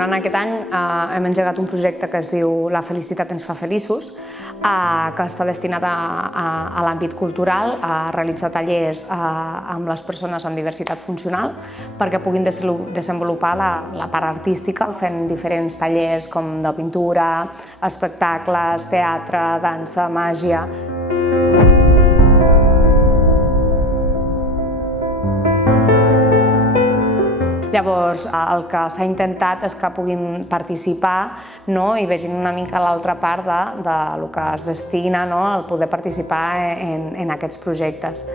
Durant aquest any hem engegat un projecte que es diu La felicitat ens fa feliços, que està destinat a l'àmbit cultural, a realitzar tallers amb les persones amb diversitat funcional perquè puguin desenvolupar la part artística fent diferents tallers com de pintura, espectacles, teatre, dansa, màgia. Llavors, el que s'ha intentat és que puguin participar i vegin una mica l'altra part del que es destina al poder participar en aquests projectes.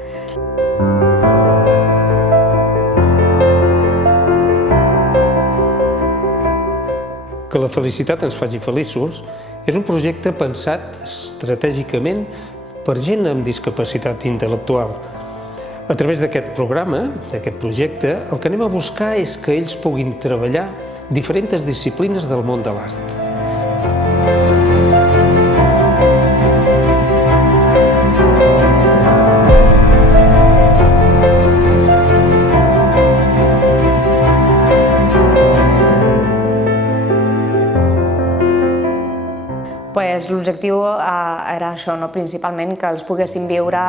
Que la felicitat ens faci feliços és un projecte pensat estratègicament per gent amb discapacitat intel·lectual. A través d'aquest programa, d'aquest projecte, el que anem a buscar és que ells puguin treballar diferents disciplines del món de l'art. L'objectiu era això, principalment que els poguessin viure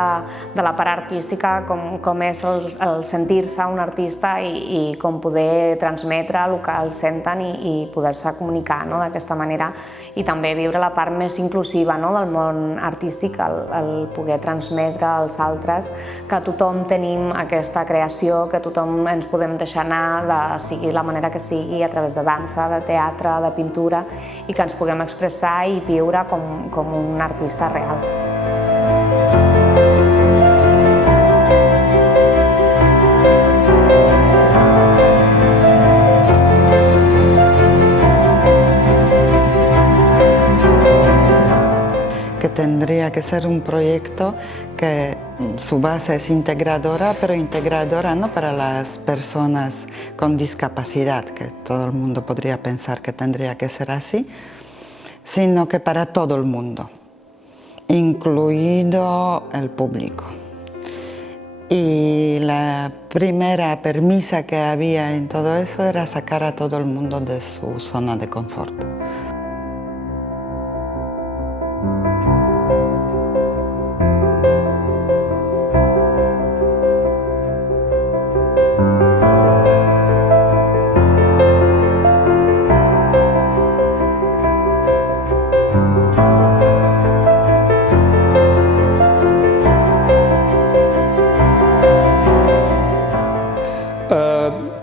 de la part artística, com és el sentir-se un artista i com poder transmetre el que els senten i poder-se comunicar d'aquesta manera, i també viure la part més inclusiva del món artístic, el poder transmetre als altres que tothom tenim aquesta creació, que tothom ens podem deixar anar, sigui la manera que sigui, a través de dansa, de teatre, de pintura, i que ens puguem expressar i viure com un artista real. Que tendría que ser un proyecto que su base es integradora, pero integradora no para las personas con discapacidad, que todo el mundo podría pensar que tendría que ser así, sino que para todo el mundo, incluido el público. Y la primera premisa que había en todo eso era sacar a todo el mundo de su zona de confort.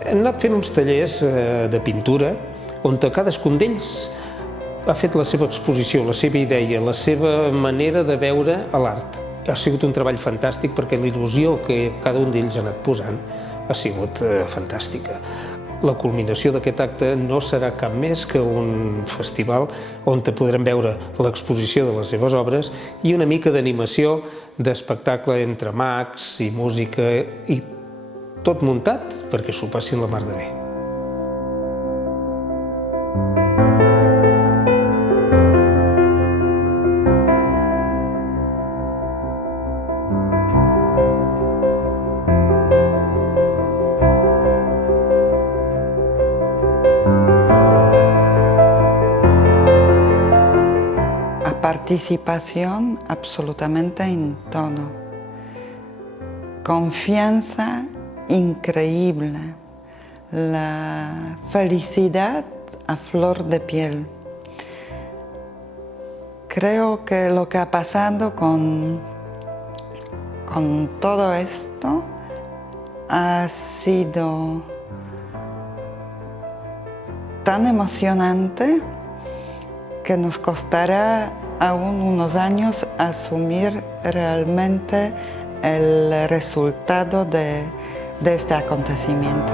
Hem anat fent uns tallers de pintura on cadascun d'ells ha fet la seva exposició, la seva idea, la seva manera de veure l'art. Ha sigut un treball fantàstic perquè la il·lusió que cada un d'ells ha anat posant ha sigut fantàstica. La culminació d'aquest acte no serà cap més que un festival on podrem veure l'exposició de les seves obres i una mica d'animació, d'espectacle entre mags i música, i tot muntat perquè s'ho passin la mar de bé. Participación absolutamente en todo. Confianza increíble. La felicidad a flor de piel. Creo que lo que ha pasado con todo esto ha sido tan emocionante que nos costará aún unos años asumir realmente el resultado de este acontecimiento.